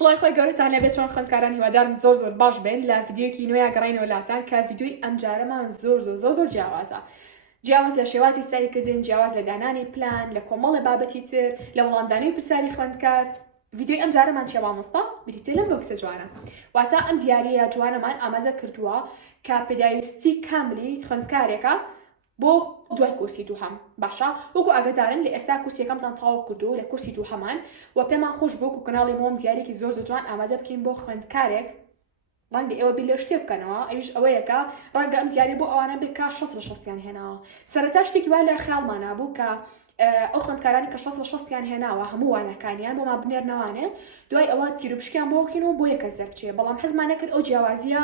سڵای خۆی گەورەتان لەبێت چۆن خوێندکاران هیوادارم زۆر باش بێن لە ڤیدیۆیەکی نوێیە گەڕینەوە لاتان کە ڤیدیۆی ئەم جارەمان زۆر جیاوازە. جیاواز لە شێوازی سایکردن، جیاواز لە دانانی پلان، لە کۆمەڵە بابەتی تر، لە وەڵامدانی و پرسیاری خوێندکار. ڤیدیۆی ئەم جارەمان چیە مامۆستا؟ بریتێ لەم بۆکسە جوانە. واتە ئەم دیارەیە جوانەمان ئاماژە کردووە کە پێداویستی کاملی خوێندکارێکە بۆ دوای کورسی دووهەم. باشە وەکو ئاگادارن لە ئێستا کورسیەکەمتان تەواو کردو لە کورسی دووهەمان و پێمان خۆش بوو و کەناڵی مۆم دیارێکی زۆر جوان ئامادە بکەین بۆ خوێندکارێک ڕەنگە ئێوە بیر لە شتێ بکەنەوە، ئەویش ئەوەیەکە ڕەنگە ئەم دیارە بۆ ئەوانە بێت کە 60 هێناوە. سەرەتا شتێکی وای لە خەیاڵمانە بوو کە ئەو خوێندکارانی کە 60 هێناوە هەموو وانەکانیان بۆ ما بنێرنەوانێ، دوای ئەوە تیرروپشکیان بۆ بکەینەوە بۆ یەکەس دەرچێ. بەڵام حەزمان نەکرد ئەو جیاوازیە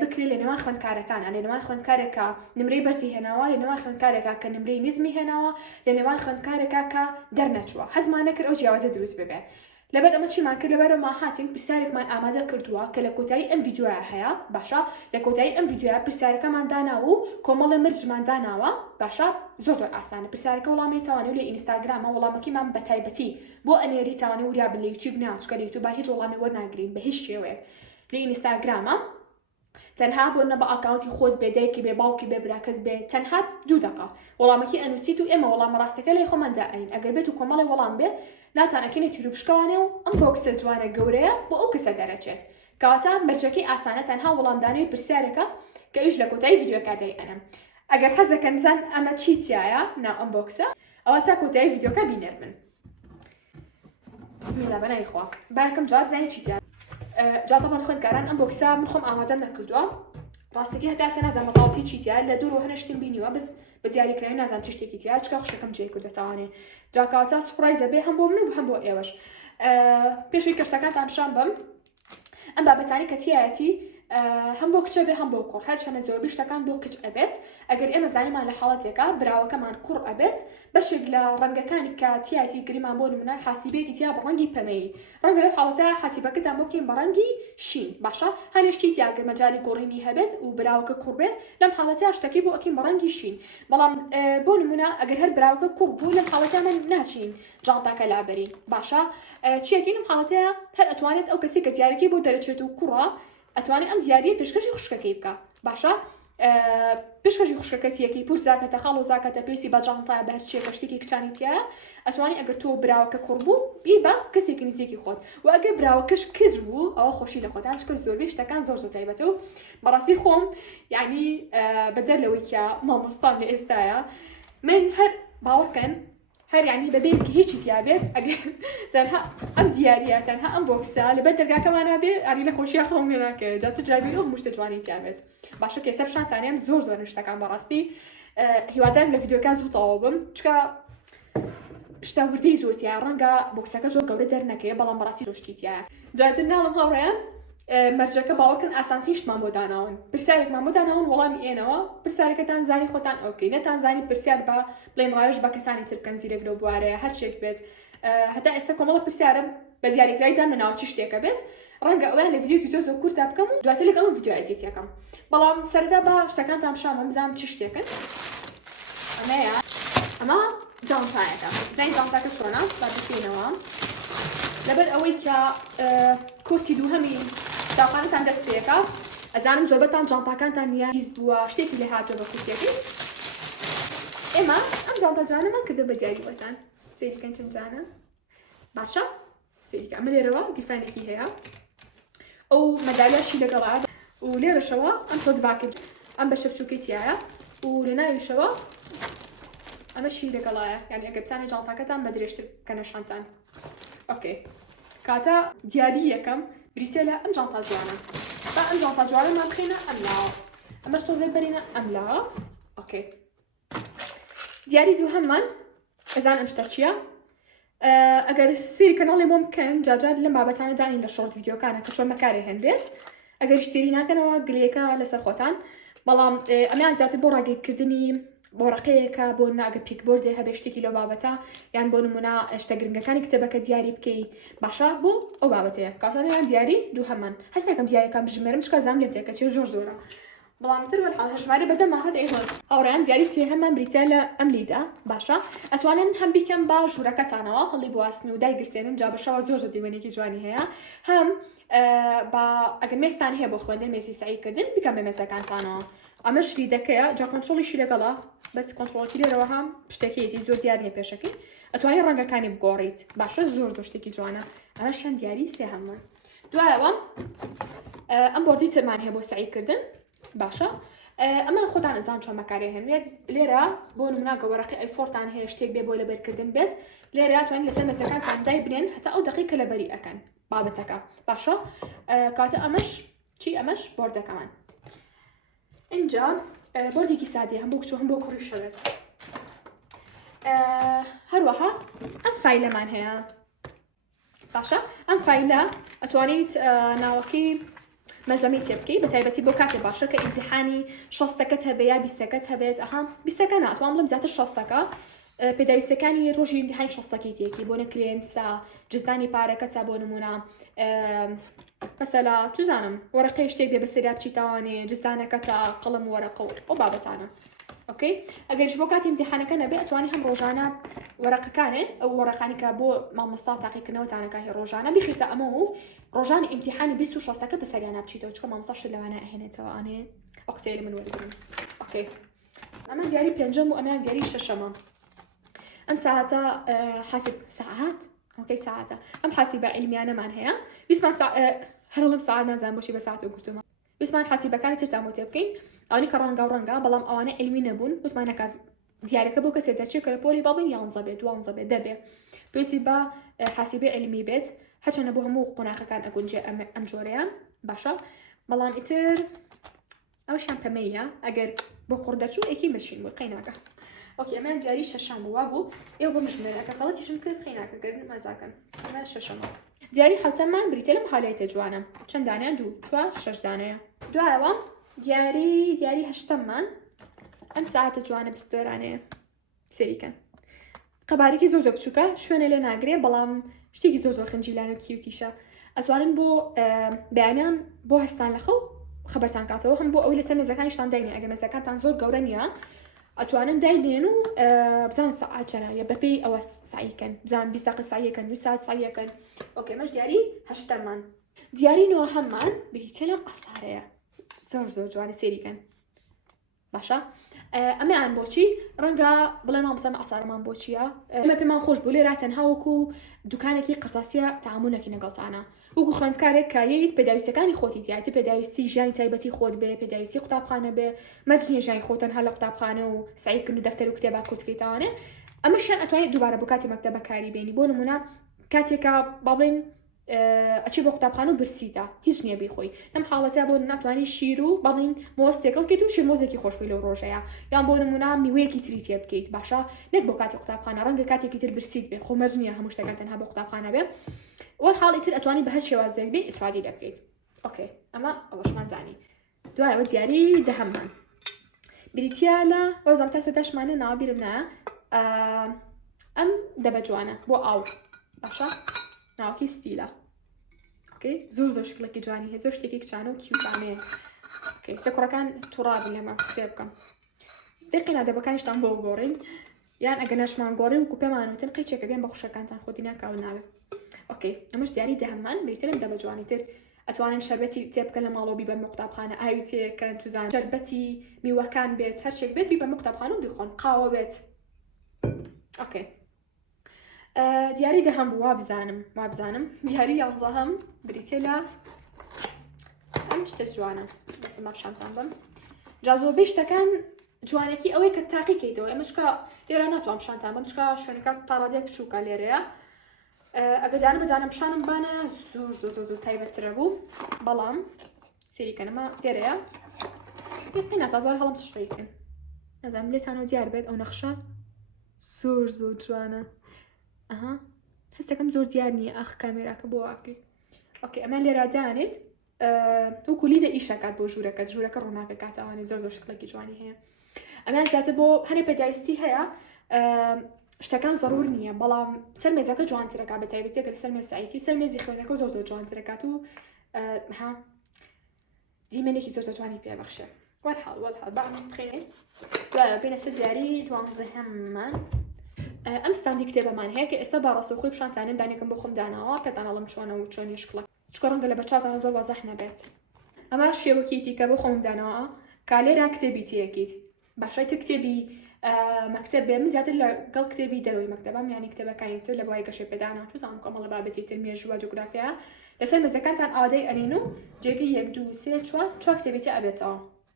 بکرێت لە نێوان خوێندکارەکانە، لە نێوان خوێندکارێکە نمرەی بەرزی هێناوە، لە نێوان خوێندکارێکە کە نمرەی نزمی هێناوە، لە نێوان خوێندکارێکە کە دەرنەچووە. حەزمان نەکرد ئەو جیاوازە دروست ببێت. لەبەر ئەمە چیمان کرد؟ لەبەرەوە ما هاتین پرسیارێکمان ئامادە کردووە کە لە کۆتایی ئەم ڤیدیۆیە هەیە. باشە لە کۆتایی ئەم ڤیدیۆیە پرسیارەکەمان داناوە و کۆمەڵە مرجمان داناوە. باشە زۆر ئاسانە. پرسیارەکە وەڵامی تاوانێ و لە ئینستاگرامە وەڵامەکەمان بە تایبەتی بۆ ئەنێری تاوانێ وریا بن لە یوتیوب ناوە، چکە لە یوتیوب هیچ وەڵامی وەرناگرین بە هیچ شێوەیە. لە ئینستاگرامە تەنها بۆ نە بە ئاکاونتی خۆت بێ، دایکی بێ، باوکی بێ، براکەس بێ، تەنها 2 دقە وەڵامەکی ئەنووسیت و ئێمە وەڵامە ڕاستەکە لای خۆمان دائین. ئەگەر بێت و کۆمەڵی وەڵام بێ ناتانەکەنێت تیرروپشکەوانێ و ئەم بۆکسە جوانە گەورەیە بۆ ئەو کەسە دەرەچێت. کەواتە مەرجەکەی ئاسانە تەنها وەڵامدانەوەی پرسیارەکە کە ئیش لە کۆتایی ڤیدیۆکە دەیئەنم. ئەگەر حەز دەکەن بزان ئەمە چی تایە ناو ئەم بۆکسە، ئەوە تا کۆتایی ڤیدیۆکە بینێر من. بسم الله بەناوی خوا. با یەکەم جار بزانین چی تایە. جا طبعا خوێندکاران ئەم بۆکسە من خۆم ئامادەم نەکردووە. ڕاستەکەی هەتا ئێستا نازانم بەتەواوی چی تایە، لە دوور هەنە شتم بینیوە بەس بە دیاریکراوی نازانم چ شتێکی تایە، چکە خوشەکەم جێ کردووە تاوانێ. جا کەواتە سوپرایزە بێ هەم بۆ من و هەم بۆ ئێوەش. پێشووی کەشتەکانتان پیشان بم ئەم بابەتانی کە تایەتی هەم بۆ کچە بێ هەم بۆ کوڕ، هەر چەندە زۆربەی شتەکان بۆ کچ ئەبێت. ئەگەر ئێمە زانیمان لە حاڵەتێکە براوەکەمان کوڕ ئەبێت، بەشێک لە ڕەنگەکانی کە تایەتی گریمان بۆ نمونە حاسیبەیەکی تیا بە ڕەنگی پەمەیی، ڕەنگە لەو حاڵەتە حاسیبەکەتان بۆ بکەین بە ڕەنگی شین. باشە هەنێشتی تیاگە مەجای گۆڕینی هەبێت و براوەکە کوڕ بێت، لەم حاڵەتە شتەکەی بۆ ئەکەین بە ڕەنگی شین. بەڵام بۆ نمونە ئەگەر هەر براوەکە کوڕ بوو لەم حاڵەتە من ناچین جانتاکە لابەرین. باشە چیەکەین لەم حاڵەتەیە هەر ئەتوانێت ئەو کەسی کە دیارەکەی بۆ دەرەچێت و کوڕە ئەتوانێت ئەم دیاریە پێشکەشی خوشکەکەی بکە. باشە پێشکەشی خوشکەکە چیەکەی پوش زاکەتە خاڵ و زاکەتە پێویستی بە جانتایە بە هەر چیەکە شتێکی کچانی تایە، ئەتوانی ئەگەر تۆ براوەکە کوڕ بوو بی بە کەسێکی نزیکی خۆت، و ئەگەر براوەکەش کچ بوو ئەوە خۆشی لە خۆتان، چکە زۆربەی شتەکان زۆر تایبەتە. و بەڕاستی خۆم یعنی بەدەر لەوەی کە مامۆستان لە ئێستایە من هەر باوەڕکەن هەر یعنی بەبێکی هیچی تیابێت ئەگەر تەنها ئەم دیارە تەنها ئەم بۆکسە لەبەر دەرگاکەمانە بێ ئاری لە خۆشیە خەڵم لێناکە جا چ جایبی ئەو مشتە جوانی تیابێت. باشە کێسە پیشانتانێم زۆر شتەکان بەڕاستی هیوادارم لە ڤیدیۆکان زوو تەواو بم، چکە شتە وردەی زۆر تایە، ڕەنگە بۆکسەکە زۆر گەورە دەرنەکەوێت بەڵام بەڕاستی زۆر شتی تایە. جاتر ناڵم هاوڕێیان مەرجەکە باوەڕکن ئاسانترین شتمان بۆ داناون. پرسیارێکمان بۆ داناون وەڵامی ئێنەوە، پرسیارەکەتان زانی خۆتان ئەوکەی، نەتان زانی پرسیار بە بڵێن ڕایش بە کەسانی تر بکەن زیرەک لەو بوارەیە هەر شتێک بێت. هەتا ئێستا کۆمەڵە پرسیارم بە دیاریکراویدا مناوە چی شتێکە بێت، ڕەنگە ئەویان لە ڤیدیۆکی زۆر کورتا بکەم و دواتر لەگەڵم ڤیدیۆ ئەدیتیەکەم. بەڵام سەرەتا بە شتەکانتان پیشانم بزانم چی شتێکن. ئەمەیە ئەمە جانتایەکە. زین جانتاکە چۆنە با بکەینەوە. لەبەر ئەوەی کە کۆسی دووهەمی داخانتان دەست پێەکە، ئەزانم زۆربەتان جانتاکانتان نیە هیچ بووە شتێکی لێ هاتووە بە کورسێکی. ئێمە ئەم جانتا جانەمان کردە بە دیاریوەتان. سەیرکەن چەند جانە؟ باشە؟ سەیرکە ئەمە لێرەوە گیرفانێکی هەیە. ئەو مەدالیاشی لەگەڵا و لێرەشەوە ئەم تۆز باکرد ئەم بەشە بچووکەی تایە و لە ناویشەوە ئەمەشی لەگەڵایە، یعنی ئەگەر بزانێ جانتاکەتان بە درێژتر بکە نەشانتان. ئۆکێ کاتە دیاری یەکەم بریتە لە ئەم جانتا جوانە. با ئەم جانتا جوانەمان بخینە ئەم لاوە، ئەمەش تۆزێ بەرینە ئەم لاوە. ئۆکێ دیاری دووهەممان ئەزان ئەم شتە چییە؟ ئەگەر سێری کەناڵی مۆم بکەن جاجار لەم بابەتانە دانین لە شۆرت ڤیدیۆکانە کە چۆن بەکارێ هێنرێت. ئەگەر سێری ناکەنەوە گلەیەکە لەسەر خۆتان، بەڵام ئەمیان زیاتر بۆ ڕاگەیکردنی بۆڕقەیەکە بۆ ناگە پیکبۆردێ هەبێ شتێکی لەو بابەتە، یان بۆ نمونە شتە گرنگەکانی کتێبەکە دیاری بکەی. باشە بۆ ئەو بابەتەیە کاتانیان دیاری دووهەمان هەست نەکەم دیاریەکان بژمێرم، چکە زام لێم تێکە چێ زۆرە. بەڵام تر وەرحاڵ هەژمارە بەدەما هات ئێوە هاوڕێیان دیاری سێهەممان بریتە لە ئەم لیدا باشە ئەتوانن هەم بیکەم بە ژوورەکەتانەوە هەڵی بواستن و دایگرسێنن جا بەشەوە زۆر دیوەنێکی جوانی هەیە هەم بە ئەگەر مێستان هەیە بۆ خوێندن مێسی سعیکردن بیکەم بە مێزەکانتانەوە ئەمە لیدەکەیە جا کۆنتڕۆڵیشی لەگەڵا بەس کۆنتڕۆڵی لێرەوە هەم شتێکیەتی زۆر دیارە پێشەکەی ئەتوانێت ڕەنگەکانی بگۆڕیت باشە زۆر شتێکی جوانە ئەمەشیان دیاری سێهەممان دوایەوە ئەم بۆردی ترمان هەیە بۆ سعیکردن باشە ئەمە خۆتان ئەزان چۆن بەکارێ هێنرێت لێرە بۆ نمونە گەوەرەقی ئەیفۆرتان هەیە شتێک بێ بۆ لەبەرکردن بێت لێرە توانین لەسەر مێزەکانتان دای بنێن هەتا ئەو دقیقە لەبەری ئەکەن بابەتەکە باشە کاتە ئەمەش بۆردەکەمان اینجا بۆردێکی سادی هەم بۆ کچۆ هەم بۆ کوڕی شەوێت هەروەها ئەم فایلەمان هەیە باشە ئەم فایلە ئەتوانیت ناوەکەی مەزەمی تێ بکەی بە تایبەتی بۆ کاتێ باشە کە ئیمتیحانی 60ەکەت هەبێ یا 20ەکەت هەبێت ئەها 20ەکە ناتوان بڵم زیاتر 60ەکە پێداویستەکانی ڕۆژی ئیمتیحانی 60ەکەی تێکی بۆ نەکلێنسا جزدانی پارەکەتە بۆ نمونە مەسەلا توزانم وەرەقەی شتێک بێ بەسەریا بچیتەوانێ جزدانەکەتە قەڵم وەرەقە ئەو بابەتانە ئۆکەی ئەگەریش بۆ کاتی ئیمتیحانەکە نەبێ ئەتوانی هەم ڕۆژانە وەرەقەکانێ ئەو وەرەقانی کە بۆ مامۆستا تاقیکردنەوەتانەکە هی ڕۆژانە بخیتە ئەمە و ڕۆژانی ئیمتیحانی 26ەکە بەسەریانە بچیتەوە چکە مامۆستاش لەوانە ئەهێنێتەوە ئانێ ئەو قسەی من وەرگرن ئۆکەی ئەمە دیاری پێنجەم و ئەمان دیاری شەشەمە ئەم ساعتە حاسب ساعات ئۆکەی ساعتە ئەم حاسیبە عیلمیانەمان هەیە ویسمان هەڵم ساعت نازانم بۆشی بە ساعت و گوتومە ویسمان حاسیبەکانی ترتان بۆ تێ بکەین ئەوانی کە ڕەنگە بەڵام ئەوانە علمی نەبوون وتمانەکە دیارەکە بۆ کەسێک دەچێت کە لە پۆلی باڵین 11 بێت 12 بێت دەبێ پێویستی بە حاسیبە علمی بێت هەچەنە بۆ هەموو قۆناغەکان ئەگونجێ ئەم جۆرەیان باشە بەڵام ئیتر ئەوشیان پەمەیە ئەگەر بۆ قوڕ دەچوو ئێکی مەشین بۆ قەیناکە ئۆکێ ئەمان دیاری شەشەم بوو ئێوە بۆ مژمێرەکە خەڵەتیشم کرد قەیناکە گەرن مەزاکەن ئەمە شەشەمە دیاری حوتەمان بریتە لەم حالەیەتە جوانە چەند دانەیە 2 4 6 دانەیە دوایەوە دیاری هەشتەممان ئەم ساعتە جوانە بستۆرانەیە سەریکەن قەبارێکی زۆر بچووکە شوێنە لێ ناگرێ بەڵام شتێکی زۆر خنجیلانە و کیوتیشە ئەتوانن بۆ بەیانیان بۆ هەستان لە خەو خەبەرتان کاتەوە هەم بۆ ئەوی لەسەر مێزەکانیشتان داینێ ئەگەر مێزەکانتان زۆر گەورە نییە ئەتوانن داینێن و بزان ساعات چەنە یا بەپێی ئەوە سعیکەن بزان 20 دقیقە سعیەکەن 2 ساعت سعیەکەن ئۆکێ مەش دیاری هەشتەمان دیاری نۆهەممان بریتە لەم ئەسارەیە زۆر جوانە سێریکەن باشە ئەمەیان بۆچی ڕەنگە بڵێن مامۆستا ئەسارەمان بۆچیە ئەمە پێمان خۆش بوو لێرا تەنها وەکو دوکانێکی قرتاسیە تەعاملێکی لەگەڵتانە وەکو خوێندکارێک کە یەیت پێداویستەکانی خۆتی تایەتی پێداویستی ژیانی تایبەتی خۆت بێ پێداویستی قوتابخانە بێ مەجنیە ژیانی خۆت تەنها لە قوتابخانە و سعیکردن و دەفتەر و کتێبا کورتکەیتەوانێ ئەمەشیان ئەتوانێت دووبارە بۆ کاتی مەکتەب بەکاری بێنی بۆ نمونە کاتێکە باڵێن ئەچی بۆ قوتابخانە و برسیتە هیچ نییە بیخۆی ئەم حاڵەتە بۆ ناتوانانی شیر و باڵین مۆستێکڵ کەیت و شیرمۆزێکی خۆشبووی لەو ڕۆژەیە یان بۆ نمونە میوەیەکی تری تێ بکەیت باشە نەک بۆ کاتی قوتابخانە ڕەنگە کاتێکی تر برسیت بێ خۆ مەجنیە هەموو شتەکان تەنها بۆ قوتابخانە بێ وەر حاڵی تر ئەتوانی بە هەر شێوازێک بێ ئیسفادی لێ بکەیت ئۆکێ ئەمە ئەوەشمان زانی دوایەوە دیاری دەهەممان بریتیا لە وەزەم تا سەدەشمانە ناوە بیرم نایە ئەم دەبە جوانە بۆ ئاو باشە ناوەکی ستیلە زۆر شکلێکی جوانی هەیە زۆر شتێکی کچانە و کیوتانەیە سێ کوڕەکان تووڕابن لێمە قسێ بکەم دقیقا دەبەکانیشتان بۆ گۆڕین یان ئەگەر نەشمان گۆڕین وکو پێمانوتن قیچێکە بێن بە خوشەکانتان خۆتی ناکاو ناوێت ئۆکێ ئەمەش دیاری دەهەممان بریتە لەم دەبە جوانی تر ئەتوانن شەربەتی تێ بکەن لە ماڵەوە بیبەن بە قوتابخانە ئاوی تێکەن توزان شەربەتی میوەکان بێت هەرچێک بێت بیبەن بە قوتابخانە و بیخۆن قاوە بێت ئۆکێ دیاری دەهەم بوو وابزانم دیاری 11 بریتە لە ئەم شتە جوانە بەسم مەفشانتان بم جازۆبەی شتەکان جوانێکی ئەوەی کە تاقیکەیتەوە ئەمەشکە لێرە ناتوان شانتان بم چکە شوێنەکە تاڕادێک بچووکە لێرەیە ئەگەدانە بەدانم شانم بانە زۆر تایبەترە بوو بەڵام سێریکەنەمە لێرەیە یقینا تازار هەڵم تشڕیکن نەزانم لێتانەوە دیار بێت ئەو نەخشە زۆر جوانە ئەها هەستەکەم زۆر دیار نییە ئاخ کامێراکە بۆ واکەی ئۆکێ ئەمە لێرادانێت وەکو لیدە ئیشەکات بۆ ژوورەکە ڕووناکە کاتەوانی زۆر شکڵێکی جوانی هەیە ئەمان زیاتر بۆ هەرێ پێداویستی هەیە شتەکان ضرور نییە بەڵام سەر مێزەکە جوانترەکە بە تایبەتی گەر سەر مێسایەکی سەر مێزی خوێنەکە زۆر جوانترەکات و دیمەنێکی زۆر جوانی پێبەخشێ والحال بعد خيرين بين السدياري دوانزه همان ام ستاندي كتابه مان هيك استبا راسو خوي بشان ثاني داني كم بخم دانا بيت انا لم شلون وشلون يشكلك شكرا قال بتشات انا زو وضحنا بيت اما شي وكيتي كبخم دانا قال لي كتبتي اكيد باشا تكتبي مكتبه من زيادة قال كتبي دروي مكتبه يعني كتابه كانت لبواي قشي بدانا شو زعم كم الله بابتي تنمية جوا جغرافيا لسر مزا كانت عن آدي أرينو جيجي يقدو سي شو كتبتي أبيت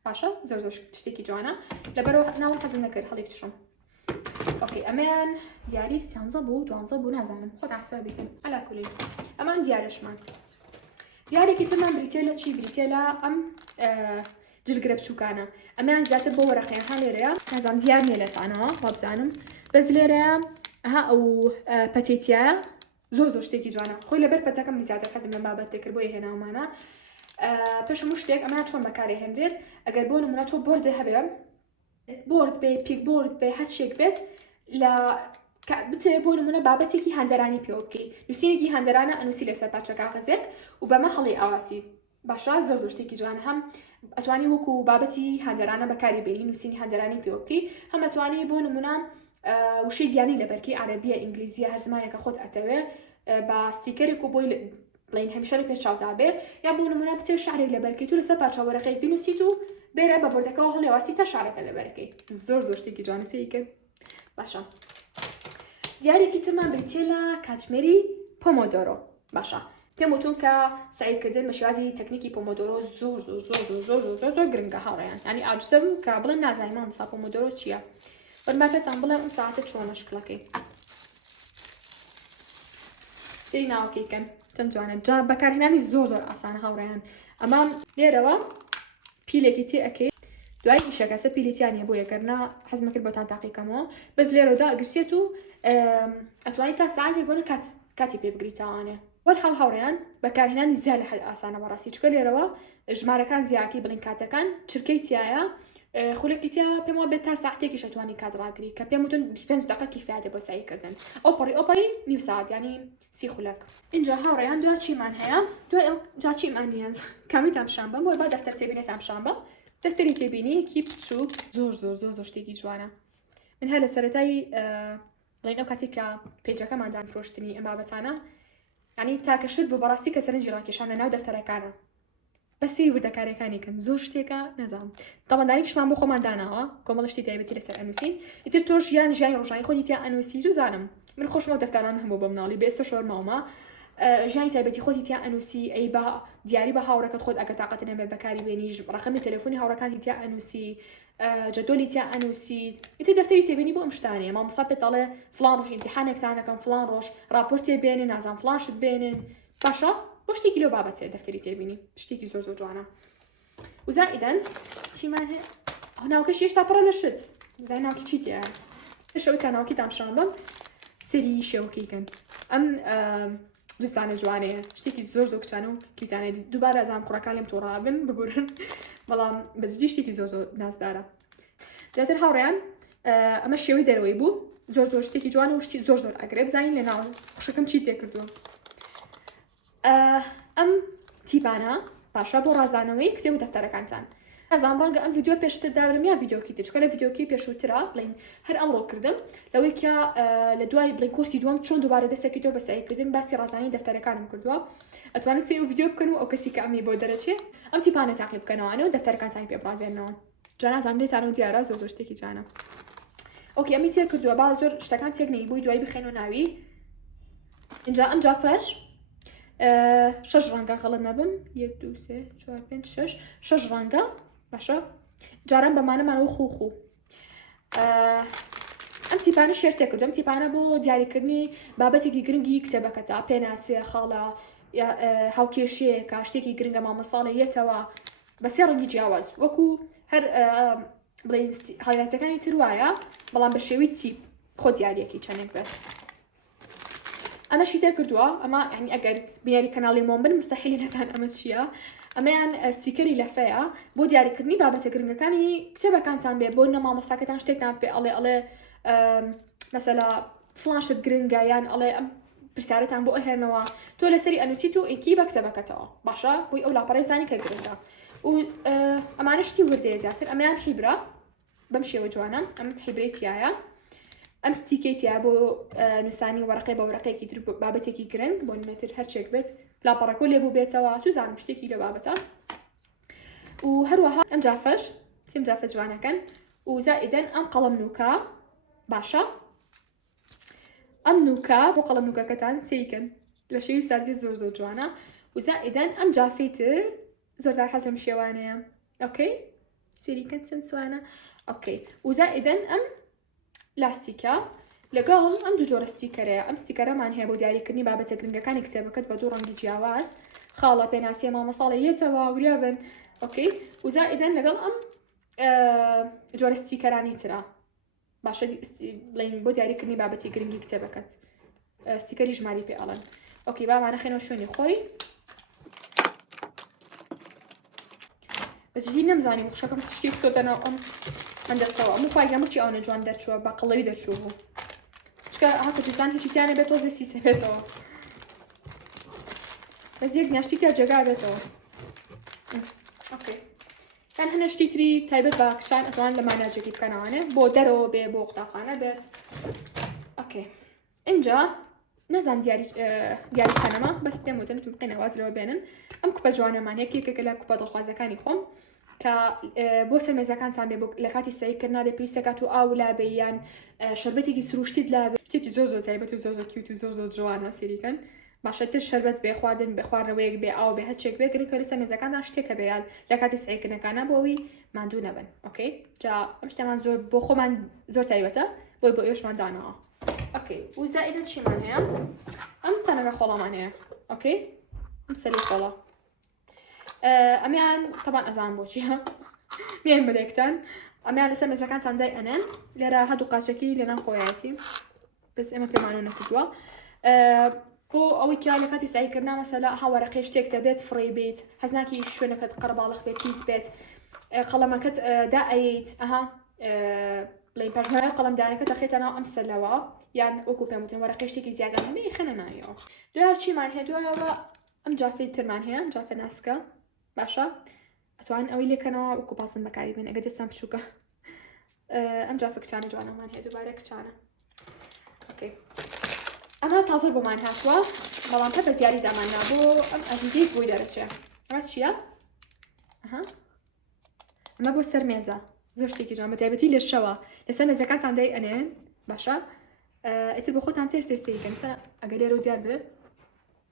باشا زور تشتكي جوانا لبرو ناوم حزن نكر حليب تشرم اوكي امان دياري سيانزا بو دوانزا بو نازعم خد على حسابكم على كل امان دياري شمان دياري كتمان بريتيلا شي بريتيلا ام جلقرب شو كان امان زات بو ورقه هاليريا نازعم ديار نيلت انا وابزانم بس ليريا ها او باتيتيا زور شتيكي جوانا خوي لبر بتاكم زياده حزم لما بتكر بو هنا ومانا باش مشتك امان شلون مكاري هندريت اگر بون مناتو بورد هبم بورد بي بيك بورد بي هاتشيك بيت لا بتبون منا بابتي كي هندراني بيوكي نسيني كي هندرانا انوسي لسر باتشا كاغزك وبما حلي اواسي باشا زوزو شتيكي جوان هم اتواني وكو بابتي هندرانا بكاري بيني نسيني هندراني بيوكي هم اتواني بون منا وشي بياني لبركي عربية انجليزية هر زمانك خود اتوي با ستيكرك وبوي بلين همشاري بيش شاوتابي يا بون منا بتي شعري لبركي تو لسر باتشا ورقي بينوسيتو بيرا بابوردكا وهلي واسي تشعرك لبركي زور شتيكي جوان سيكن باشا دیاری که تمام بریتیلا کاتمری پومودورو باشا پیموتون که سعی کردن مشوازی تکنیکی پومودورو زور گرنگه هاوريان يعني عجزم كابل نازعي ما مصاب پومودورو چیه برمكه تنبله اون ساعت شلونش كلاكي سيري ناوكي كم تنتوانا جا بكار هناني زور اسان هاوريان اما ليروا بيليكيتي اكي دوای ئیشەکەسە پیلێتیانە بۆ یەکردنا حەزمە کرد بۆتان تاقیکەمەوە بەس لێرەدا ئەگرسێت و ئەتوانیت تا ساعتێک بۆنە کاتی پێ بگریتەوانێ وەرحاڵ هاوڕێیان بەکارهێنانی زیاد لە ئاسانە بەڕاستی چکە لێرەوە ژمارەکان زیاکی بڵین کاتەکان چرکەی تایە خولێکی تیا پێم وابێت تا ساعتێکیش ئەتوانی کات ڕاگری کە پێم وتون 25 دقیقە کیفایەتە بۆ سعیکردن ئۆپەری نیو ساعت ینی 30 خولەک اینجا هاوڕێیان دوای چیمان هەیە دوای جا چیمان نییە کامیتان شان بەم بۆ با دەفتەر تێبینێتان شان بە دفتری تبینی کیپ شو زور شتێکی جوانە من هەر لە سەرەتای بڵین ئەو کاتی کە پێجەکەماندان فرۆشتنی ئەم بابەتانە یعنی تاکەشت بۆ بەڕاستی کە سەرنجی ڕاکێشان لە ناو دەفتەرەکانە بەسی وردەکاریەکانی کەن زۆر شتێکە نەزانم تاوەنداریکشمان بۆ خۆمان داناوە کۆمەڵ شتی تایبەتی لەسەر ئەنووسین ئیتر تۆش یان ژیانی ڕۆژانی خۆی تیا ئەنووسی و زانم من خۆشمەوە دەفتەران هەموو بۆ مناڵی بێستە شۆرماومە ژیانی تایبەتی خۆتی تیا ئەنووسی ئەی بە دیاری بە هاوڕەکەت خۆت ئەگە تااقەت نەبێت بەکاری بێنیش ڕقمی تەلەفۆنی هاوڕەکانی تیا ئەنووسی جدولی تیا ئەنووسی ئیتر دەفتەری تێبینی بۆ ئەم شتانەیە مامۆستا پێت دەڵێ فڵان ڕۆژ ئیمتیحانێکتانەکەم فڵان ڕۆژ راپۆرتێ بێنن نازان فڵان شت بێنن باشە بۆ شتێکی لەو بابەتێ دەفتەری تێبینی شتێکی زۆر جوانە وزائدەن چیمان هەیە ناوکەش هێشتا پڕە لە شت زای ناوکی چیتە شەوەی کە ناوکی تامشان بم سری شێوەکەیکەن ئەم جستانە جوانەیە شتێکی زۆر کچانە و کیتانە دووبارە ئەزانم کوڕەکان لێم تۆڕابن بگورن بەڵام بەجددی شتێکی زۆر نازدارە دواتر هاوڕێیان ئەمە شێوەی دەرەوەی بوو زۆر شتێکی جوانە و شتی زۆر ئەگرێ بزانین لە ناو قوشەکەم چی تێکردووە ئەم تیپانە پاشا بۆ ڕازانەوەی کتێب و دەفتەرەکانتان ئەزانم ڕەنگە ئەم ڤیدیۆ پێشتر داورم یا ڤیدیۆکی تچکە لە ڤیدیۆکی پێشووترە بڵین هەر ئەمڕۆ کردم لەوەی کە لە دوای بڵین کۆرسی دووەم چۆن دووبارە دەستێکی تۆ بە سعیکردن باسی ڕازانی دەفتەرەکانم کردووە ئەتوانێت سێ ڤیدیۆ بکەن و ئەو کەسی کە ئەمی بۆ دەرەچێت ئەم تیپانە تاقی بکەنەوەوانەوە دەفتەرەکانتانی پێ بڕازێنەوە جا نازانم لێتانەوە دیارە زۆر شتێکی جوانە ئۆکێ ئەمی تێک کردووە با زۆر شتەکان تێک نەی بووی دوای بخێن و ناوی اینجا ئەم جافەش 6 ڕەنگە غەڵەت نەبم 1 2 3 4 5 6 ڕەنگە باشە جاران بەمانەمانەوە خوو ئەم تیپانە شێر تێکردوم تیپانە بۆ دیاریکردنی بابەتێکی گرنگی کتێبەکەتە پێناسێ خاڵە هاوکێشەیەکە شتێکی گرنگە مامەساڵە یەتەوە بە سێ ڕەنگی جیاواز وەکو هەر بڵین هاڵایەتەکانی تر وایە بەڵام بە شێوی تیپ خۆ دیاریەکی چەندێک بێت ئەمەشی تێکردووە ئەمە ینی ئەگەر بینیاری کەناڵی مۆم بن مستەحیلی نەزان ئەمە چییە ئەمەیان ستیکەری لەفەیە بۆ دیاریکردنی بابەتە گرنگەکانی کتێبەکانتان بێ بۆ نەمامۆستاکەتان شتێکتان پێ ئەڵێ مەسەلا فڵانشت گرنگە یان ئەڵێ ئەم پرسیارەتان بۆ ئەهێنەوە تۆ لەسەری ئەنووسیت و ئینکی بە کتێبەکەتەوە باشە بۆی ئەو لاپەڕەی بزانی کە گرنگە و ئەمانە شتی وردەیە زیاتر ئەمەیان حیبرە بەم شێوە جوانە ئەم حیبرەی تایە ئەم ستیکەی تیا بۆ نووسانی وەرەقەی بە وەرەقەیەکی تر بابەتێکی گرنگ بۆ نمەتر هەرچێک بێت لاپەڕەکۆ لێبوو بێتەوە توزانم شتێکی لە بابەتە و هەروەها ئەم جافەش سیم جافە جوانەکەن و زائیدەن ئەم قەڵەم نووکە باشە ئەم نووکە بۆ قەڵەم نووکەکەتان سیکن لە شێوی ساردی زۆر زۆر جوانە و زائیدەن ئەم جافەی تر زۆر حەزم شێوانەیە ئۆکەی سێریکەن چەند سوانە ئۆکەی و زائیدەن ئەم لاستیکە لەگەڵ ئەم دوو جۆرە ستیکەرەیە ئەم ستیکەرەمان هەیە بۆ دیاریکردنی بابەتە گرنگەکانی کتێبەکەت بە دوو ڕەنگی جیاواز خاڵە پێناسیە مامەساڵە یێتەوە وریا بن ئۆکەی و زائیدەن لەگەڵ ئەم جۆرە ستیکەرانی ترە باشە بڵین بۆ دیاریکردنی بابەتی گرنگی کتێبەکەت ستیکەری ژماری پێ ئەڵەن ئۆکەی بامانە خێنەوە شوێنی خۆی بەجددی نەمزانیم شەکەم شتی کتۆدەنەوە ئەم ئەندەستەوە ئەموو پایگەمەکی ئەوە جوان دەرچووە بە قەڵەوی دەرچوو بوو چکە هاکەجیستان هیچی تیانە بێت تۆزی سیسە بێتەوە بەس یەک نیاشتی تیا جێگا بێتەوە ئۆکەی کان هەنە شتی تری تایبەت بە کچان ئەتوان لە ماناجێکی بکەنەوانێ بۆ دەرەوە بێ بۆ قوتابخانە بێت ئۆکەی اینجا نەزانم دیاری چەنەمە بەس پێم وتن بقینە وازلەوە بێنن ئەم کوپە جوانەمان یەکێکە لە کوپە دڵخوازەکانی خۆم کە بۆ سەرمێزەکانتان بێ لە کاتی سەیرکردنا بێ پێویستەکات و ئاو لا بێ یان شەربەتێکی سروشتیت لا بێ شتێکی زۆر زۆر تایبەت و زۆر زۆر کیوت و زۆر زۆر جوانە سێریکەن باشەتر شەربەت بێ خواردن بێ خواردنەوەیەک بێ ئاو بێ هەرچێک بێ گرنگکە لە سەرمێزەکانتان شتێکە بێ یان لە کاتی سەیرکردنەکانە بۆەوەی ماندوو نەبن ئۆکەی جا ئەم شتەمان زۆر بۆ خۆمان زۆر تایبەتە بۆی بۆ ئێوەشمان دانەوە ئۆکەی و زائیدەن چیمان هەیە ئەم تەنەکە خۆڵەمان هەیە ئۆکەی ئەم سەری خۆڵە ئەمیان طبعا ئەزان بۆچیە میان بەدەیەکتان ئەمیان لەسەر مێزەکانتان دای ئەنێن لێرە هەردوو قاچەکی لێنان خۆیەتی بەس ئێمە پێمانەوە نەکردووە بۆ ئەوەی کیا لە کاتی سایکردنا مەسەلا هاوەرەقەی شتێک دەبێت فڕێ بێت حەزناکی شوێنەکەت قەرباڵغ بێت پیس بێت قەڵەمەکەت دا ئەیت ئەها بڵین پەژمارە قەڵەمدانەکە دەخێتەنەوە ئەم سەرلەوە یان وەکو پێم وتم وەرەقەی شتێکی زیادە هەمێ خەنە نایەوە دوای چیمان هەیە دوایەوە ئەم جافەی ترمان هەیە جافە ناسکە باشە ئەتوان ئەوەی لێکەنەوە وەکو پاسن بەکاری بێن ئەگەر دەستان بچووکە ئەم جافە کچانە جوانەمان هەیە دووبارە کچانە ئۆکەی ئەمە تازە بۆمان هاتووە بەڵام پە بە دیاری دامان نابوو ئەم ئەزیزەی بۆی دەرەچێ ئەمە چییە؟ ئەمە بۆ سەر مێزە زۆر شتێکی جوان بە تایبەتی لە شەوە لەسەر مێزەکانتان دای ئەنێن باشە ئیتر بۆ خۆتان تێر سێسەیەکەن سەر ئەگەر لێرە و دیار بێت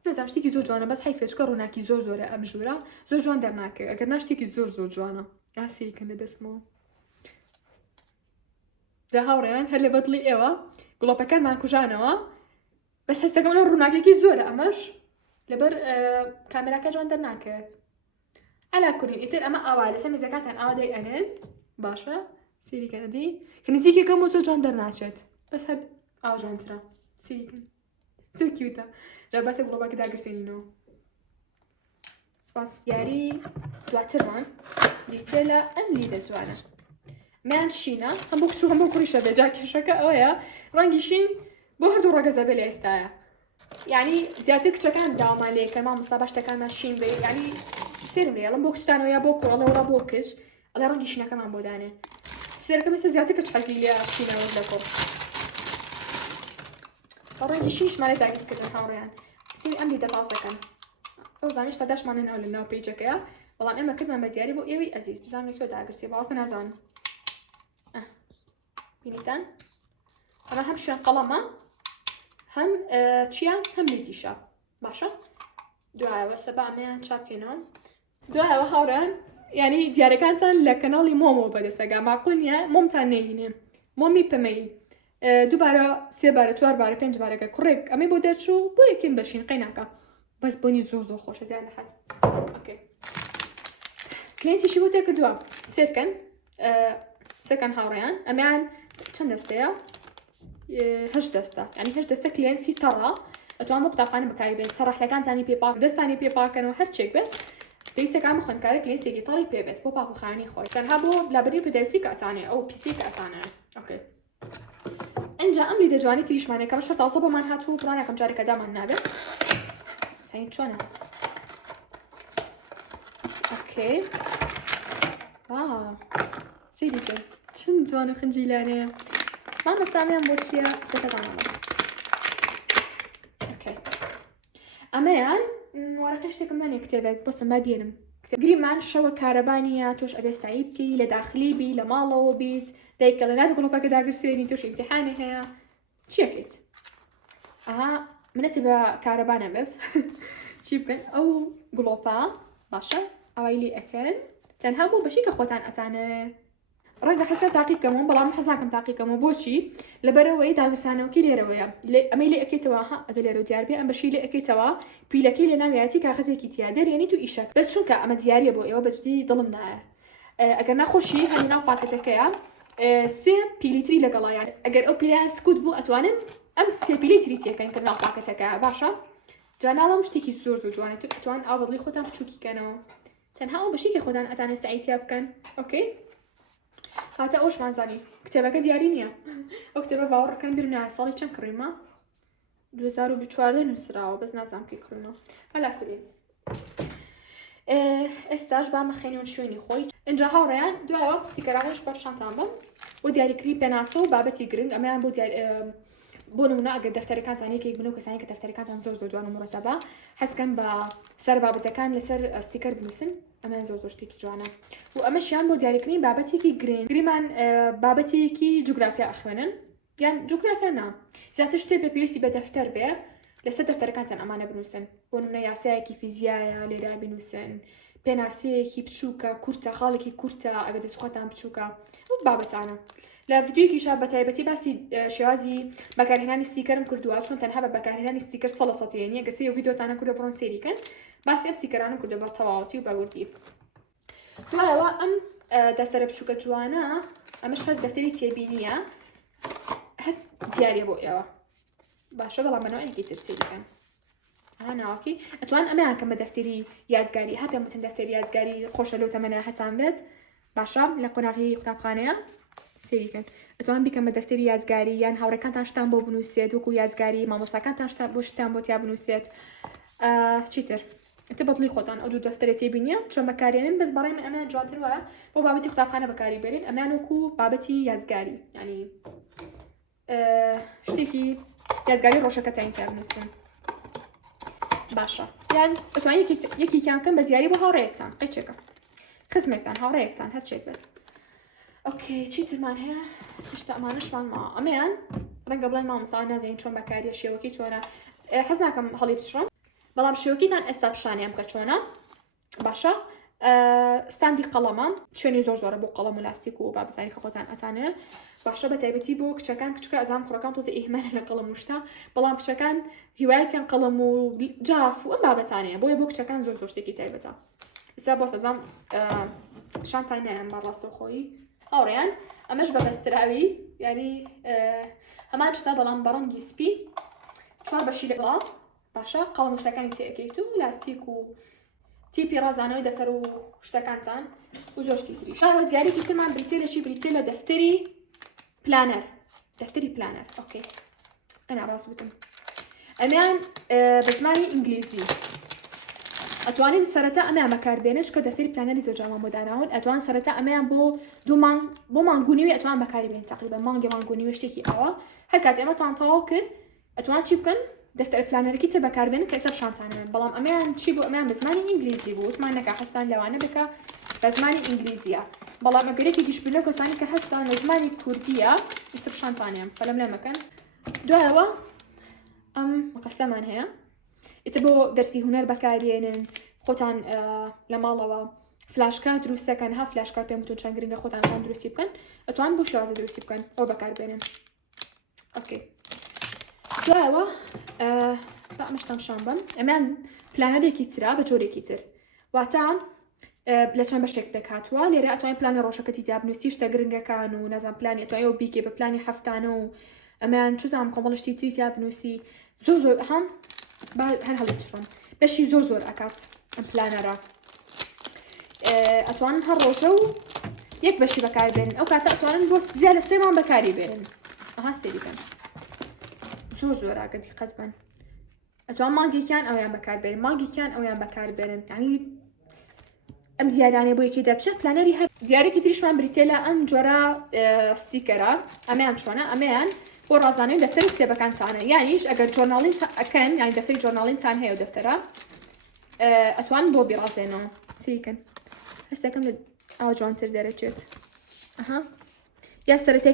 نەزانم شتێکی زۆر جوانە بەس حیفە چکە ڕووناکی زۆر زۆرە ئەم ژوورە زۆر جوان دەرناکەوێت ئەگەر نا شتێکی زۆر زۆر جوانە ئاسەیەکەن لە دەستمەوە جا هاوڕێیان هەر لە بەدڵی ئێوە گوڵۆپەکانمان کوژانەوە بەس هەستەکەم لە ڕووناکێکی زۆرە ئەمەش لەبەر کامێراکە جوان دەرناکەوێت ئەلا کورین ئیتر ئەمە ئاوا لەسەر مێزەکانتان ئاوا دەی ئەنێن باشە سیریکەنەدی کە نزیکێکەم و زۆر جوان دەرناچێت بەس هەر ئاو جوانترە سیریکەن زۆر کیوتە جا بەسە گوڵۆپەکە داگرسێنینەوە سپاس یاری دواترمان دیتێ لە ئەم لیدە جوانە میان شینە هەم بۆ کچوو هەم بۆ کوڕیشە بێ جا کێشەکە ئەوەیە ڕەنگی شین بۆ هەردوو ڕەگەزە بێ لە ئێستایە یعنی زیاتر کچەکان داوامان لێ کە مامۆستا باش شتەکانمان شین بێ یعنی سێرم لێڵم بۆ کچتانەوە یا بۆ کوڕەڵەوە بۆ کچ ئەڵێ ڕەنگی شینەکەمان بۆ دانێ سێرەکە مەسە زیاتر کەچ حەزی لێ شینەوە لە کوڕ ڕەنگی شینشمانێ تاکیدکردن هاوڕێیان سێری ئەم لیدە تازەکەن ئەو زانیش تا داشمانە ناو لە ناو پێیجەکەیە بەڵام ئێمە کردمان بە دیاری بۆ ئێوەی ئەزیز بزانم تۆ داگرسێ باوکە نازانم بینیتان ئەمە هەم شوێن قەڵەمە هەم چیە هەم لیدیشە باشە دوایەوە سەبامەیان چاپێنەوە دوایەوە هاوڕێیان یعنی دیارەکانتان لە کەناڵی مۆمەوە بەدەستەگا ماقول نیە مۆمتان نێنێ مۆمی پەمەی دووبارە سێبارە چواربارە پێنجبارەکە کوڕێک ئەمەی بۆ دەرچوو بۆ یەکێن بەشین قەیناکە بەس بۆنی زۆر زۆر خۆشە زیاد لە حەد ئۆکەی کلێنسیشی بۆ تێکردووە سێرکەن سەکەن هاوڕێیان ئەمیان چەند دەستەیە هەشت دەستە یعنی هەشت دەستە کلێنسی تەڕە ئەتوان بۆ قوتابخانە بەکاری بێن سەڕەحلەکانتانی پێپاک دەستانی پێپاکەنەوە هەرچێک بێت پێویستەکان خوێندکارە کلێنسێکی تەڕی پێبێت بۆ پاکوخانی خۆی تەنها بۆ لابەری پێدەویستی کە ئەسانێ ئەو پیسی کە ئەسانە ئۆکەی ئەنجا ئەم لیدە جوانی تریشمانێک کە شە تازە بۆمان هاتووە بڕانەکەم جارێکە دامان نابێت سەین چۆنە اوكي سيري كن چن جوان خنجیلانه ما بستعملهم بوشيا ستتعامل اوكي اما ورقش تكم من كتابك بس ما بينم قريب معن شو كهربانية توش أبي سعيبكي لداخلي بي لمالو بيت دايك اللي نادي قلوبك داقر سيرين توش امتحاني هيا تشيكت من تبع كهربانا بس تشيبكن أو قلوبا باشا أويلي أكل تنها بو بشيك أخوتان أتانا رنگ حسنا تعقیب کمون بلام حسنا کم تعقیب کمون بوشی لبروی داغستانه و کلی رویا امیلی اکیتوا ها اگلی رو دیار بی ام بشیلی اکیتوا پیلکی لناویاتی که خزی کیتیا در یعنی تو ایشک بس چون که ام دیاری بو ایو بس دی ظلم نه اگر نخوشی هنی ناو باکتکیا سه پیلیتری لگلا يعني اگر او پیلی سکوت بو اتوانم ام سه پیلیتری تیا کن کناو باکتکیا باشا جانا لامش تيكي زور زور جواني توان أبض لي خدام بتشوكي كانوا تنها أو بشيكي خدان أتانا سعيتي أبكن أوكي هاتا أوش مانزاني كتابك ديارينيا أو كتابة باور كان بيرنا صالي كم كريمة 2014 نسراو بس نازم كي كريمة هلا كريم استاج با مخينيون شويني خوي انجا هاوريان دو عواب ستيكرانش باب شانتان بم ودياري كري بيناسو بابتي جرينج أما بو دياري بونمنا أجر دفتري كانت عني كي بنوك ساني كدفتري كانت هم زوج جوانا مرتبة حس كان بسر بابته كان لسر ستيكر بنوسن أما زوج تيكي جوانا وأمشيان بو دياري كريم بابتي كي جرين جريمان بابتي كي جغرافيا أخوانا يعني جغرافيا نعم زاتشتي ببيوسي بدفتر به لسر دفتري كانت أمانة بنوسن بونمنا ياساي كي فيزياء ليرا بنوسن بناسي كي بتشوكا كورتا خالي كي كورتا أجد سخوتان بتشوكا وبابتانا لا فيديو كي شاب بتايبتي باسي شوازي بكارهناني ستيكرم كردوات شون تنها بكارهناني ستيكر صلصتي يعني قسيو فيديو تانا كرد برون سيري كان باسي اب ستيكرانو كرد بطواوتي وباوردي واوا ام دفتر بشوكة جوانا امش هاد دفتري تيبينيا هاد دياري بو ايوا باشا بلا منوعي كي ترسيلي كان انا اوكي اتوان اما كم دفتري يازغاري هابي متن دفتري يازغاري خوش لو تمنى حسان بيت باشا لقناغي قنابخانه سيريكن اتوان بكم دفتري يازغاري يعني هاوركانتان شتان بو بنوسيت وكو يازغاري مامۆستاکانتان شتان بو شتان بو تیا بنوسيت چیتر انت بطلي خودان او دو دفتري تيبينيا چون بكارينن بس براي من امان جواتر ولا بو بابتي قنابخانه بكاري بيرين امان وكو بابتي يازغاري يعني شتيكي يازغاري روشكتين تیا بنوسن باشا يعني اتوان يكي كان كان بزياري بو هاوريكتان قيتشكا خزمتان هاوريكتان هاد شيفت اوكي تشيتر مان هي اشتا مانش مان ما امان رنگ بلان ما مصانا زين چون بكاري شيوكي چونا حزناكم هلي بشرم بلام شيوكي تان استابشاني ام كچونا باشا ستاندي قلمه شوني زور زور بو قلم لاستيك وباب ثاني خطان اسانه باشا بتايبتي بو كچكان كچكا ازام خركان توزي اهمال لقلم مشتا بلام كچكان هوايتين قلم وجاف وما بثانيه بو كچكان زور زور شتي تايبتا سبب ازام شانتاينا ام براسو خوي أوريان أمش ببستراوي يعني همان شتا بلان برنجي سبي شوار بشي لقلا باشا قلم شتاكاني تيأكيتو لاستيكو تيبي رازانو دفترو شتاكانتان وزوج تيتري شاو دياري كي تمان بريتيلا شي بريتيلا دفتري بلانر اوكي أنا راس بتم أمان بزماني إنجليزي اتوانين سرتا اما مكاربينش كدفتري بلانري زوجا موداناون اتوان سرتا اما بو دو مان بو مانغونيوي اتوان مكاربين تقريبا مانغونيوي اشتكي اوا هركات اما طانطاوك اتوان شيبكن دفتر بلانري كي تبع كاربين كيسب شانتان بلام اما شيبو اما بزماني انجليزي بو تمانك حسن لو انا بك بزماني انجليزيه بلام اقريكي كيش بلوك ساني كحسن بزماني كرديه يسب شانتان فلم لا مكان دواوا قسمان هي اتبو درسي هنر بكاريين خوتان لماڵەوە فلاشکار دروست دەکەن ها فلاشکار پێم وتون چەند گرنگە خۆتان خۆن دروستی بکەن ئەتوان بۆ شێوازە دروستی بکەن ئەو بەکاربێنن ئۆکێ دوایەوە ئەمەشتان شان بم ئەمان پلانەرێکی ترا بە جۆرێکی تر واتە لە چەند بەشێک دەکاتوە لێرە ئەتوانین پلانە ڕۆژەکەتی تیا بنووسی شتە گرنگەکان و نازان پلانی ئەتوانین ئەو بیکێ بە پلانی هەفتانە و ئەمان چوزانم کۆمەڵشتی تری تیا بنووسی زۆر هەم هەر هەڵیچڕم بەشی زۆر ئەکات ئەم پلانەرە ئەتوانن هەر ڕۆژە و یەک بەشی بەکاربێنن ئەو کاتە ئەتوانن بۆ زیاد لە سێمان بەکاری بێنن ئەها سێریکەن زۆر ئاگەتی قەت بن ئەتوان مانگێکیان ئەویان بەکاربێنن مانگێکیان ئەویان بەکاربێنن یعنی ام زیارانه بوی که دبچه پلانری هر زیاری که تریشمان بریتلا ام جورا استیکرا امیان چونه امیان بۆ ڕازانەوەی دەفتەری کتێبەکانتانە یانیش ئەگەر جۆرناڵین ئەکەن یانی دەفتەری جۆرناڵینتان هەیە و دەفتەرە ئەتوان بۆ بیڕازێنەوە سریکەن هەستەکەم ئاوا جوانتر دەرەچێت یا سەرەتای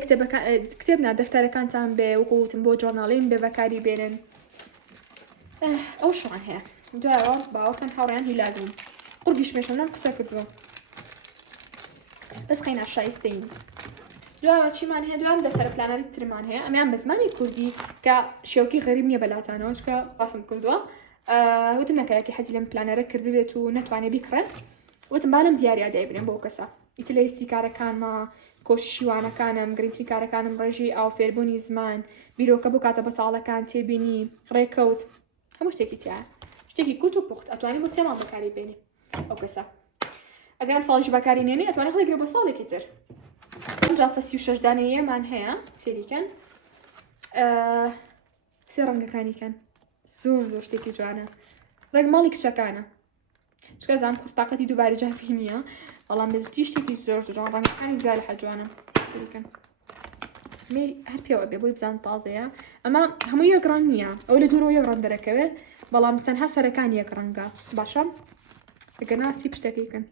کتێبنا دەفتەرەکانتان بێ وەکوتم بۆ جۆرناڵین بێ بەکاری بێنن ئەو شوان هەیە دوایەوە باوەکەن هاوڕێیان هیلاگون قورگیش مێشەمنان قسە کردووە بەس خەینا شایستەین دوایەوە چیمان هەیە دوام دەفتەرە پلانەری ترمان هەیە ئەمیان بە زمانی کوردی کە شێوەکی غەریب نییە بەلاتانەوە چکە باسم کردووە وتم نەکەیەکی حەزی لەم پلانەرە کردبێت و نەتوانێ بیکڕێت وتم با لەم زیاری ئادای بنێن بۆ کەسە ئیتر لە هێستی کارەکانمە کۆشیوانەکانم گرنگترین کارەکانم ڕێژی ئاو فێربوونی زمان بیرۆکە بۆ کاتە بەتاڵەکان تێبینی ڕێکەوت هەموو شتێکی تایە شتێکی کورت و پوخت ئەتوانی بۆ 3 مانگ بەکاری بێنی ئەو کەسە ئەگەر ئەم ساڵیش بەکاری نێنی ئەتوانێت خەڵک بە ساڵێکی تر ئەمجا فە 36 دانەیەمان هەیە سێریکەن 3 ڕەنگەکانی کەن زۆر شتێکی جوانە ڕێک ماڵی کچەکانە چکە زانم کورتاقەتی دووبارە جافی نییە بەڵام بەزوتی شتێکی زۆر جوان ڕەنگەکانی زیاد لە جوانە سێریکەن هەر پێوە بێ بۆی بزان تازەیە ئەمە هەموو یەک ڕەنگ نییە ئەو لە دوورەوە یەک ڕەنگ دەرەکەوێت بەڵام تەنها سەرەکان یەک ڕەنگە باشە ئەگەر ناسی پشتەکەیکەن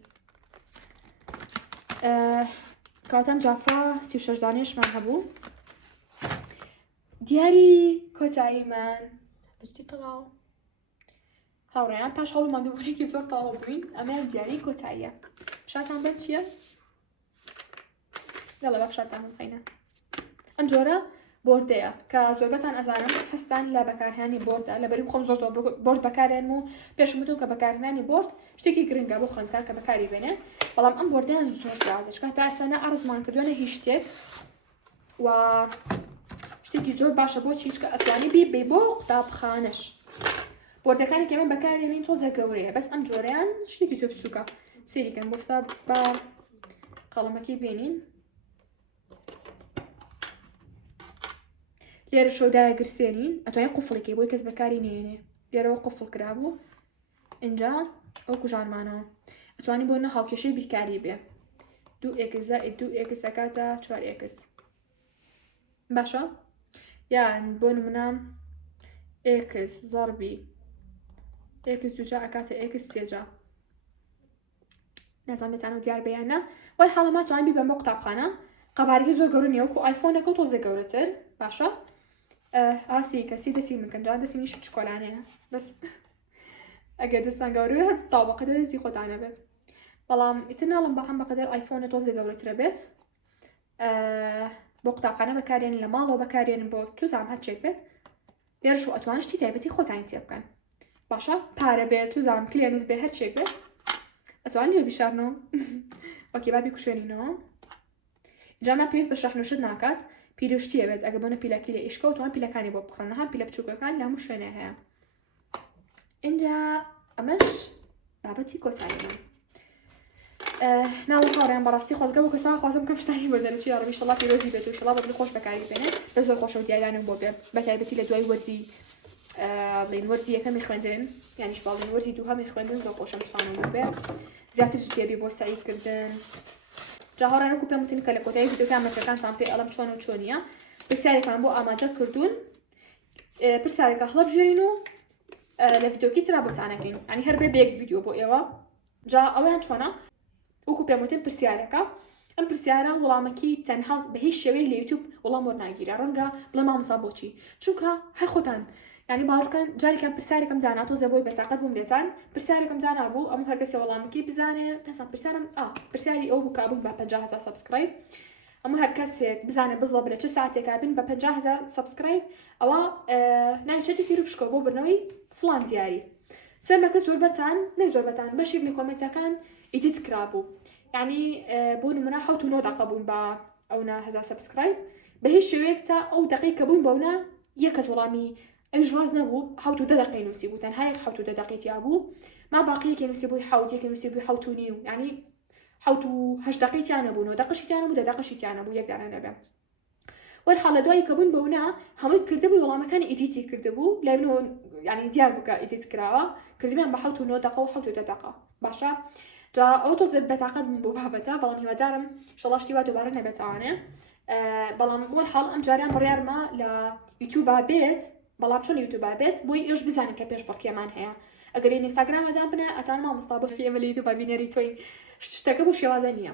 کاتەم جافا 36 دانێشمان هەبوو دیاری کۆتاییمان بەجدی تەواو هاوڕێیان پاش هەوڵ مادەبوونێکی زۆر تەواو بووین ئەمە دیاری کۆتاییە شاتان بەر چییە؟ دەڵێ بە شاتان خەینە ئەم جۆرە بۆردەیە کە زۆربەتان ئەزانم هەستان لە بەکارهێنانی بۆردە لەبەری خۆم زۆر بۆرد بەکارێنم و پێشم وتم کە بەکارهێنانی بۆرد شتێکی گرنگە بۆ خوێندکار کە بەکاری بێنێ بەڵام ئەم بۆردەیان زۆر جیازە چکە تا ئێستا نە ئەڕزمان کردووە نە هیچ شتێک و شتێکی زۆر باشە بۆ چیچکە ئەتوانی بێ بۆ قوتابخانەش بۆردەکانی کەمە بەکارێنین تۆزە گەورەیە بەس ئەم جۆرەیان شتێکی زۆر بچووکە سێریکەن بۆستا بە قەڵەمەکەی بێنین لێرە شۆدایە گرسێنین ئەتوانین قوفڵێکی بۆی کەس بەکاری نێنێ لێرەوە قوفڵ کرابوو اینجا ئەو کوژانمانەوە ئەتوانی بۆ نە هاوکێشەی بیرکاری بێ 2x ئەکاتە 4x باشە یان بۆ نمونە x زەربی x دووجا ئەکاتە x سێجا نازان بێتانەوە دیار بەیانە وەل حاڵەما توانین بیبەن بۆ قوتابخانە قەبارەکەی زۆر گەورە نییە وەکو ئایفۆنەکە و تۆزە گەورەتر باشە ئاسی کەسی دەسی منکەن جوان دەسی منیش بچکۆلانەیە بەس ئەگەر دەستان گەورە تاو بەقەدەر دەستی خۆتانە بێت بەڵام ئیتر ناڵم بەخەم بەقەدەر ئایفۆنە تۆزە گەورەترە بێت بۆ قوتابخانە بەکارێنن لە ماڵەوە بەکارێنن بۆ توزانم هەرچێک بێت لێرەش و ئەتوان شتی تایبەتی خۆتانی تێ بکەن باشە پارە بێت توزانم کلێنیز بێ هەرچێک بێت ئەتوان لێ بیشارنەوە وەکی بابی کوشێنینەوە جاما پێویست بە شەحنوشت ناکات پیرۆشتیە بێت ئەگە بۆنە پیلەکی لە ئیشکە و توان پیلەکانی بۆ بخڕنەها پیلە بچووکەکان لە هەموو شوێنە هەیە اینجا ئەمەش بابەتی کۆتاییە ناوە هاوڕێیان بەڕاستی خۆزگە بۆ کەسا خوازم کەم شتانی بۆ دەرەچی یاڕەبی شەڵا پیرۆزی بێت و شەڵا بەدڵی خۆش بەکاری بێنێت بە زۆر خۆشە و دیارانم بۆ بێ بەتایبەتی لە دوای وەرزی بڵین وەرزی یەکەمی خوێندن یانیش باڵین وەرزی دووهەمی خوێندن زۆر خۆشە شتانم بۆ بێ زیاتر شتێبی بۆ سعیدکردن جا هاوڕێیان وەکو پێم وتین کە لە کۆتایی ڤیدیۆکان مەچەکانتان پێ ئەڵەم چۆن و چۆنیە پرسیارێکمان بۆ ئامادە کردوون پرسیارێکە هەڵەبژێرین و لە ڤیدیۆکی ترا بۆتانەکەین ینی هەر بێ بەیەک ڤیدیۆ بۆ ئێوە جا ئەویان چۆنە وەکو پێم وتین پرسیارەکە ئەم پرسیارە وەڵامەکی تەنها بە هیچ شێوەی لە یوتیوب وەڵام وەرناگیرە ڕەنگە بڵێ مامۆستا بۆچی چونکە هەر خۆتان ینی باوەڕکەن جارێکم پرسیارێکم داناتۆ زەبۆی بەتاقەت بووم بێتان پرسیارێکم دانابوو ئەموو هەر کەسێ وەڵامەکەی بزانێ تەسان پرسیاری ئەو بوو کابوو بە 50,000 سابسکرایب ئەموو هەر کەسێک بزانێ بزڵە بلە چه ساعتێکا بن بە 50,000 سابسکرایب ئەوە ناوچێتی تیر بشکۆ بۆ برنەوەی فڵان دیاری سەرمەکە زۆربەتان نەی زۆربەتان بەشێک لە کۆمنتەکان ئیدیت کرابوو یعنی بۆ نمونە 9 دقە بوون بە ئەونا 1000 سابسکرایب بە هیچ شێوەیەک تا ئەو دقەی کە بوون بەونا یەک کەس وەڵامی ئەویش ڕاز نەبوو 7 دقەی نووسی بوو تەنها یەک 7 دقەیەتی بوو ما باقیەکی نووسی بووی 7 یەکی نووسی بووی 7 و نیو یعنی 7 دقەیتیانە بوون و دقەشیتیانە بوو 10 دقەشیتیانە بوو یەک دانە نەبێ وەل حاڵە دوایی کە بوون بەونا هەمووی کردبووی وەڵامەکانی ئیدیتی کردبوو لای ینی دیار بوو کە ئیدیت کراوە کردبیان بە 7 دقە و 7 دقە باشە جا ئەو تۆزە بەتاقەت بۆ بابەتە بەڵام هیوادارم ئینشەڵا شتی وا دووبارە نەبێتەوانێ بەڵام بۆ حاڵ ئەم جاریان بڕیارمە لە یوتیوبا بێت بەڵام چۆن یوتیوبا بێت بۆی ئێش بزانین کە پێش بڕکێمان هەیە ئەگەر ئینستاگرامەدان بنە ئەتان مامۆستا بۆ ئێمە لە یوتیوبا بینەری تۆین شتەکە بۆ شێوازە نییە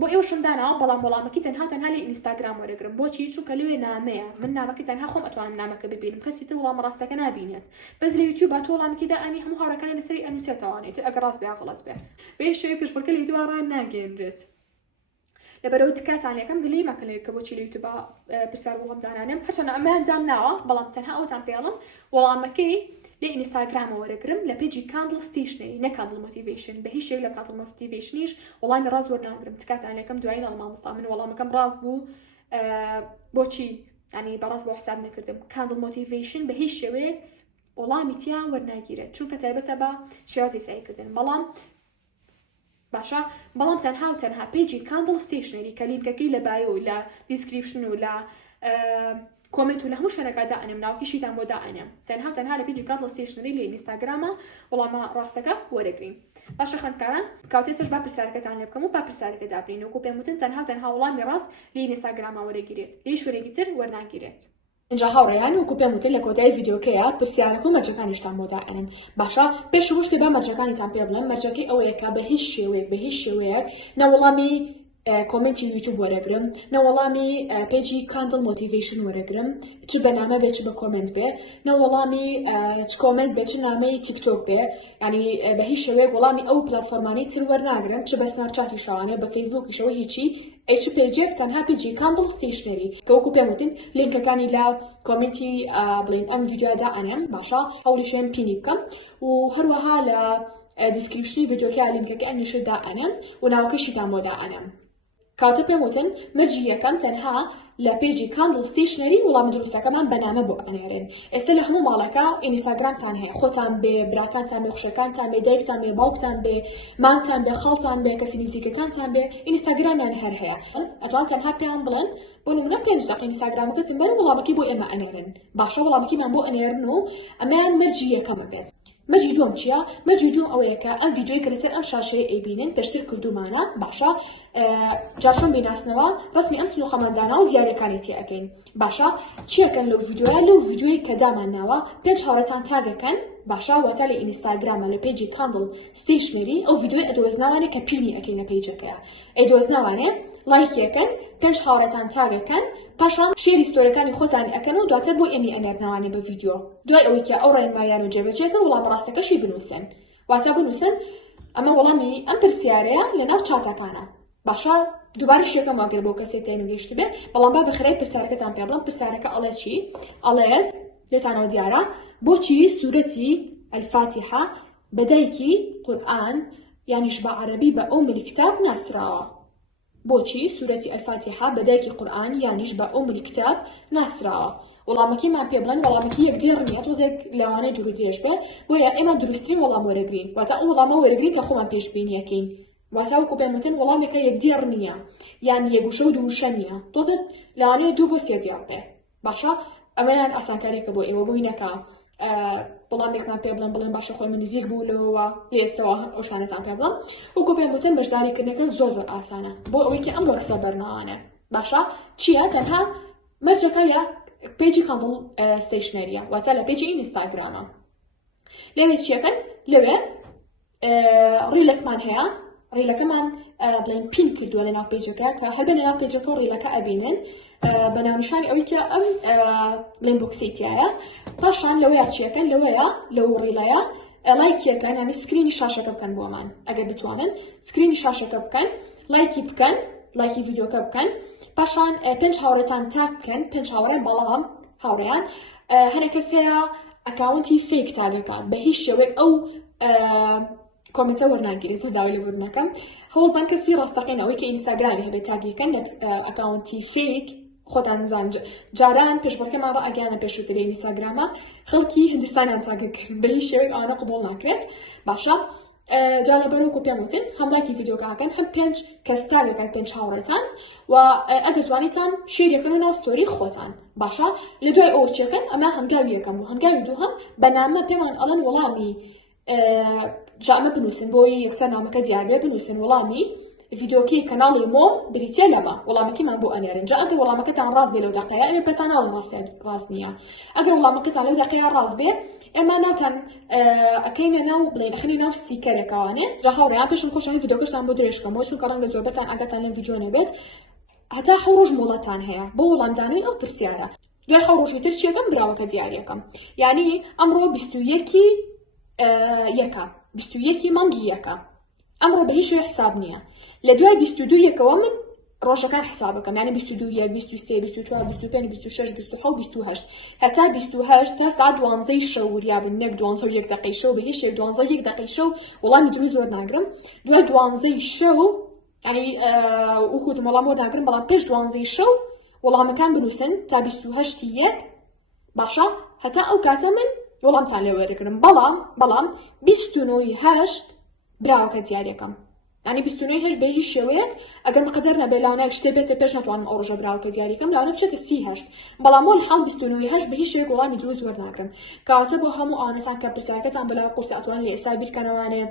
بۆ ئێوەشم داناوە بەڵام وەڵامەکەی تەنها لە ئینستاگرام وەرەگرم بۆچی چونکە لەوێ نامەیە من نامەکەی تەنها خۆم ئەتوانم نامەکە ببینم کەسی تر وەڵام ڕاستەکە نابینێت بەس لە یوتیوبا تۆ وەڵامەکەی دائانی هەموو هاوڕەکانی لەسەری ئەنووسێتەوانێت ئەگەر ڕاست بێ غەڵەت بێ بێ شێوەی پێشبڕکە لە یوتیوبا ڕان ناگەێنرێت لەبەرەوە تکاتان یەکەم دلی مەکەلەوە کە بۆچی لە یوتیوبا پرسیار وەڵام دانانێم هەرچەندە ئەمەیان دام ناوە بەڵام تەنها ئەوتان پێڵم وەڵامەکەی لە ئینستاگرامە وەرەگرم لە پێجی کاندڵ ستیشنری نە کاندڵ مۆتیڤیشن بە هیچ شێک لە کاندڵ مۆتیڤیشنیش وەڵامی ڕاست وەرناگرم تکاتان یەکەم دوایین ئەڵمامۆستا من وەڵامەکەم ڕاست بوو بۆچی ینی بەڕاست بۆ حساب نەکردم کاندڵ مۆتیڤیشن بە هیچ شێوەیەک وەڵامی تیان وەرناگیرێت چونکە تایبەتە بە شێوازی سعیکردن بەڵام باشە بەڵام تەنها پێجی کاندڵ ستیشنری کە لینکەکەی لە بایۆ لە دیسکریپشن و لە کۆمنت و لە هەموو شوێنەکە دائەنێم ناوکیشیتان بۆ دائەنێم تەنها لە پێجی کاندڵ ستیشنری لە ئینستاگرامە وەڵامە ڕاستەکە وەرەگرین باشە خوێندکاران کاتێسش با پرسیارەکەتان لێ بکەم و با پرسیارەکە دابرین وەکو پێم وتن تەنها وەڵامی ڕاست لە ئینستاگرامە وەرەگیرێت لێ شوێنێکی تر وەرناگیرێت اینجا هاوڕێیان وەکو پێم وتن لە کۆتایی ڤیدیۆکەیە پرسیارەکە و مەرجەکانیشتان بۆ دائەنێم باشە پێش شتێ با مەرجەکانیتان پێ بڵێم مەرجەکەی ئەوەیە کە بە هیچ شێوەیەک نەوەڵامی کۆمنتی یوتیوب وەرەگرم نەوەڵامی پێجی کاندڵ مۆتیڤیشن وەرەگرم چ بەنامە بێ چ بە کۆمنت بێ نەوەڵامی کۆمنت بێ چ نامەی تیکتۆک بێ ینی بە هیچ شێوەیەک وەڵامی ئەو پلەتفۆرمانەی تر وەرناگرم چ بە سناپچاتی شەوانێ بە فەیسبووکیشەوە هیچی ئەچ پێجێک تەنها پێجی کاندڵ ستیشنری کە وەکو پێم وتن لینکەکانی لە کۆمنتی بڵین ئەم ڤیدیۆدا ئەنێم باشە هەوڵیشێن پینی بکەم و هەروەها لە دیسکریپشنی ڤیدیۆکە لینکەکە ئەنیشدا ئەنێم و ناوکەشیتان بۆ دائەنێم کاتە پێم وتن مەرجی یەکەم تەنها لە پێجی کاندڵ ستیشنری وەڵامی دروستەکەمان بەنامە بۆ ئەنێرن ئێستا لە هەموو ماڵەکە ئینستاگرامتان هەیە خۆتان بێ براکانتان بێ خوشەکانتان بێ دایکتان بێ باوکتان بێ مامتان بێ خاڵتان بێ کەسی نزیکەکانتان بێ ئینستاگرامیان هەر هەیە ئەتوان تەنها پێیان بڵێن بۆ نمونە 5 دقیقە ئینستاگرامەکەتم بەرن وەڵامەکەی بۆ ئێمە ئەنێرن باشە وەڵامەکەیمان بۆ ئەنێرن و ئەمەیان مەرجی یەکەمە بێت مەرجی دووەم چییە؟ مەرجی دووەم ئەوەیە کە ئەم ڤیدیۆی کە لەسەر ئەم شاشەیە ئەیبینن پێشتر کردومانە باشە جاشۆن بیناسنەوە ڕسمی ئەم سنووخەمەندانە و دیارەکانێتی ئەەکەین باشە چیەکەن لەو ڤیدیۆیە لەو ڤیدیۆی کە دامانناوە 5 هاوڕێتان تاگەکەن باشە واتە لە ئینستاگرامە لە پێجی کاندڵ ستیشنری ئەو ڤیدیۆی ئەدۆزناوانێ کە پینی ئەەکەین لە پێیجەکەیە ئەدۆزناوانێ لایکیەکەن 5 هاوڕێتان تاگەکەن پاشان شێری ستۆریەکانی خۆتان ئەەکەن و دواتر بۆ ئێمی ئەنێرناوانی بە ڤیدیۆ دوای ئەوەی کە ئەو ڕێنمایان و جێبەجێکە وەڵام ڕاستەکەشی بنووسن واتە بنووسن ئەمە وەڵامی ئەم پرسیارەیە لەناو چاتەکانە باشە دووبارە شێکەم واگەر بۆ کەسێک تێنگەیشت بێ بەڵام با بەخێرای پرسیارەکەتان پێ بڵم پرسیارەکە ئەڵێ چی ئەڵێت لێتانەوە دیارە بۆچی سوورەتی الفاتحە بەدایکی قورئان یانیش بە عەرەبی بە ئومل کتاب ناسراوە بۆچی سوورەتی الفاتحە بەدایکی قورئان یانیش بە ئومل کتاب ناسراوە وەڵامەکەیمان پێ بڵێن وەڵامەکە یەکجێر نیە تۆزێک لەوانەیە دوور و درێژ بێ بۆیە ئێمە دروستترین وەڵام وەرەگرین واتە ئەو وەڵامە وەرەگرین کە خۆمان پێشبینیەکەین واتە وەکو پێم وتن وەڵامێکە یەکجێر نییە یان یەکوشە و دووشە نییە تۆزێت لەوانەیە 2 بۆ 3 دیار بێ باشە ئەمەیان ئاسانکاریەکە بۆ ئێوە بۆی نەکە بەڵامێکمان پێ بڵێن باشە خۆی من نزیک بوو لەوە لێستەوە ئەو شانەتان پێ بڵم وەکو پێم وتن بەشداریکردنەکە زۆر ئاسانە بۆ ئەوەی کە ئەم ڕۆکسە بەرناوانە باشە چییە تەنها مەرجەکە یە پێجی کاندڵ ستیشنریە واتە لە پێجی ئینستاگرامە لەوێ چیەکەن لەوێ ڕیلەکمان هەیە ڕیلەکەمان بڵێن پین کردووە لە ناو پێجەکە کە هەر بە ناو پێجەکە و ڕیلەکە ئەبینن بە ناونیشانی ئەوەی کە ئەم بڵێن بۆکسیتیایە پاشان لەوەیە چیەکەن لەوەیە لەو ڕیلەیە لایکیەکەن یعنی سکرینی شاشەکە بکەن بۆمان ئەگەر بتوانن سکرینی شاشەکە بکەن لایکی بکەن لایکی ڤیدیۆکە بکەن پاشان 5 هاوڕێتان تاگ بکەن 5 هاوڕێ بەڵام هاوڕێیان هەر کەس هەیە ئەکاونتی فێک تاگەکات بە هیچ شێوەیەک ئەو کۆمنتە وەرناگیری زۆر داوای لێ وەرنەکەم هەوڵبان کەسی ڕاستەقین ئەوەی کە ئینستاگرامی هەبێت تاگیەکەن لە ئەکاونتی فێک خۆتان نزان جاران پێشبڕکەمان ڕە ئەگەیانە پێشووتری ئینستاگرامە خەڵکی هندستانیان تاگەکرد بە هیچ شێوەیەک ئەوانە قبوڵ ناکرێت باشە جا لەبەر وەکو پێم وتن هەم لایکی ڤیدیۆکەکەن هەم 5 کەس تاگەکەن 5 هاوڕێتان و ئەگەر توانیتان شێریەکەن و ناو ستۆری خۆتان باشە لە دوای ئەوە چیەکەن ئەمە هەنگاوی یەکەم و هەنگاوی دووهەم بەنامە پێمان ئەڵەن وەڵامی جا ئەمە بنووسن بۆی یەکسەر نامەکە دیار بێ بنووسن وەڵامی ڤیدۆکەی کەناڵی مۆ بریتە لەمە وەڵامەکەمان بۆ ئەنێرن جا ئەگەر وەڵامەکەتان ڕاست بێ لەو دەقەیە ئەمە پێتاناڵ ڕاست نییە ئەگەر وەڵامەکەتان لەو دەقەیە ڕاست بێ ئێمە ناوتان ئەکەینە ناو بڵێن ئەخەنی ناو ستیکەرێکەوانێ جا هاوڕێیان پێشم خۆشانی ڤیدۆکەشتان بۆ درێژکەم چونکە ڕەنگە زۆربەتان ئەگەتان لەم ڤیدۆ نەبێت هەتا حەو ڕۆژ مۆڵەتان هەیە بۆ وەڵامدانەوەی ئەو پرسیارە دوای حەو ڕۆژی تر چێکەم براوەکە دیارەکەم یعنی ئەمڕۆ 21 یەکە 21 مانگی یەکە ئەمڕۆ بە هیچ شوێ حساب نییە لە دوای 22 یەکەوە من ڕۆژەکان حسابەکەم یعنی 22 1 23 24 25 26 27 28 هەتا 28 تا ساعت 12 شەو وریابن نەک 12 دقەی شەو بە هیچ شێک 12 دقەی شەو وەڵامی دروست زۆر ناگرم دوای 12 شەو یعنی وەکوتم وەڵام وەر ناگرم بەڵام پێش 12 شەو وەڵامەکان بنووسن تا 28 یەک باشە هەتا ئەو کاتە من وەڵامتان لێ وەرەگرم بەڵام 29 هەشت براوەکە دیارەکەم یعنی 29 هەشت بە هیچ شێوەیەک ئەگەر مقدەر نەبێ لاونای شتێ بێتە پێش ناتوانم ئەو ڕۆژە براوەکە دیارەکەم لاونە بچێتە 30 هەشت بەڵام وەڵ حاڵ 29 هەشت بە هیچ شێوەیەک وەڵامی دروست وەرناگرم کەواتە بۆ هەموو ئەوانەتان کە پرسیارەکەتان بەلاوە قورس ئەتوان لە ئێستا بیرکەنەوانێ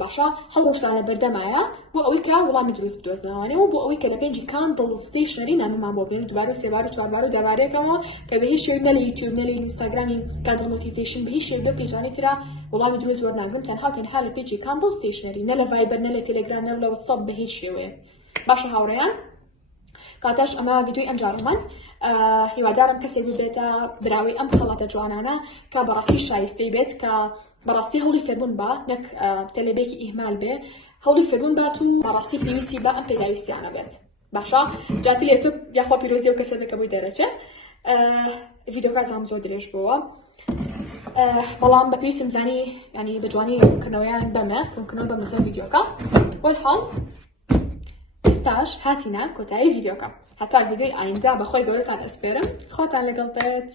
باشە هەڵ ڕۆژتانە بەردەمایە بۆ ئەوەی کە وەڵامی دروست بدۆزنەوانێ و بۆ ئەوەی کە لە پێنجی کاندڵ ستیشنەری نامەمان بۆ بێن دووبارە و سێبار و چواربار و دەبارێکەوە کە بە هیچ شێوەیەک نە لە یوتیوب نە لە ئینستاگرامی کاندڵ موتیڤیشن بە هیچ شێوەیەک بە پێجانی ترا وەڵامی دروست وەرناگرم تەنها لە پێجی کاندڵ ستیشنەری نە لە ڤایبەر نە لە تێلێگرام نە لە واتساپ بە هیچ شێوەیەک باشە هاوڕێیان کاتەش ئەمە ڤیدیۆی ئەنجاممان هیوادارم کەسێک بێتە براوی ئەم خەڵاتە جوانانە کە بەڕاستی شایستەی بێت کە بەڕاستی هەوڵی فێربوون بە نەک تەلێبێکی ئیهمال بێ هەوڵی فێربوون بات و بەڕاستی پێویستی بە ئەم پێداویستیانە بێت باشە جاتی لێتۆ یاخوا پیرۆزی و کەسە دەکە بووی دەرەچێت ڤیدیۆکە زام زۆر درێژ بووە بەڵام بە پێویستم زانی ینی بە جوانی ڕوونکردنەوەیان بەمە ڕوونکردنەوە بە مەزە ڤیدیۆکە وەرحاڵ ئێستاش هاتینە کۆتایی ڤیدیۆکە هەتا ڤیدیۆی ئایندا بەخۆی گەورەتان ئەسپێرم خۆتان لەگەڵ بێت